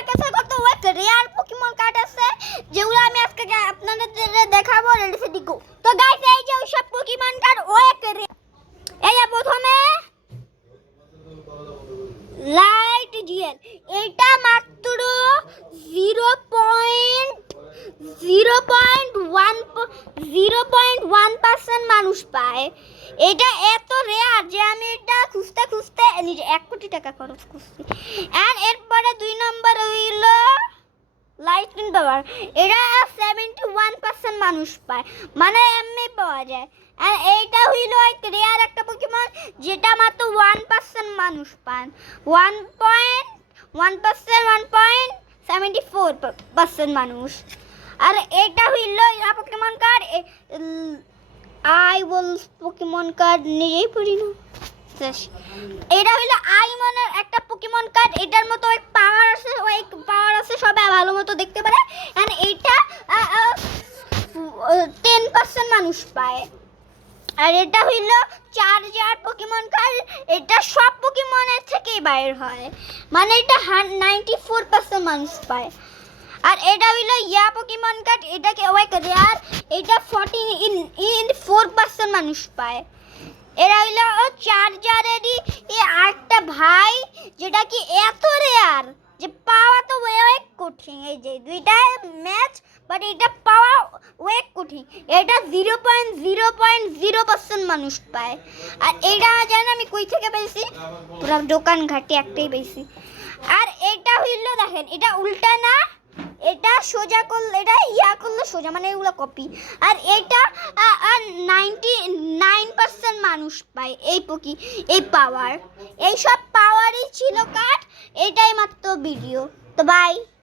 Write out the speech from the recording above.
আমার কাছে কত ওয়েক রেয়ার পোকেমন কার্ড আছে যেগুলো আমি আজকে আপনাদের দেখাবো। রেডি সেটি গো। তো গাইস এই যে সব পোকেমন কার্ড ওয়েক রেয়ার। এই যে প্রথমে লাইট জিএল, এটা মাত্র 0.1% মানুষ পায়। এটা এত রেয়ার যে আমি এটা খুঁজতে খুঁজতে নিজে 1 কোটি টাকা খরচ করছি। আর এরপরে 2 নম্বর হইল লাইটনিং পাওয়ার, এটা 71% মানুষ পায়, মানে এমনি পাওয়া যায়। আর এইটা হইল এক রেয়ার একটা পোকেমন যেটা মাত্র 1% মানুষ পান। 1.74% মানুষ। আর এটা হইল পোকেমন কার্ড পোকেমন কার্ড নিজেই পড়ি না। এটা হইলো আইমনের একটা পোকেমন কার্ড, এটার মতো এক পাওয়ার আছে সবাই ভালো মতো দেখতে পারে। এন্ড এটা 10% মানুষ পায়। আর এটা হইলো চার্জার পোকেমন কার্ড, এটা সব পোকেমনের থেকেই বাইর হয়, মানে এটা 94% মানুষ পায়। আর এটা হইলো ইয়া পোকেমন কার্ড, এটাকে ওয়েক রেয়ার, এটা 44% মানুষ পায়। এরা হইলো চার্জারেরই আরেকটা ভাই, যেটা কি এত রেয়ার যে পাওয়া তো অনেক কঠিন। এই যে দুইটা ম্যাচ, বাট এটা পাওয়া অনেক কঠিন। এটা 0.0% মানুষ পায়। আর এইটা জানেন আমি কই থেকে পেয়েছি? পুরো দোকান ঘাটে একটাই পেয়েছি। আর এটা হইলো দেখেন, এটা উল্টা না, এটা সোজা করলে, এটা ইয়া করলে সোজা, মানে এগুলো কপি। আর এটা 99% মানুষ পায় এই পাওয়ার। এই সব পাওয়ারই ছিল কার্ড। এটাই মাত্র ভিডিও। তো বাই।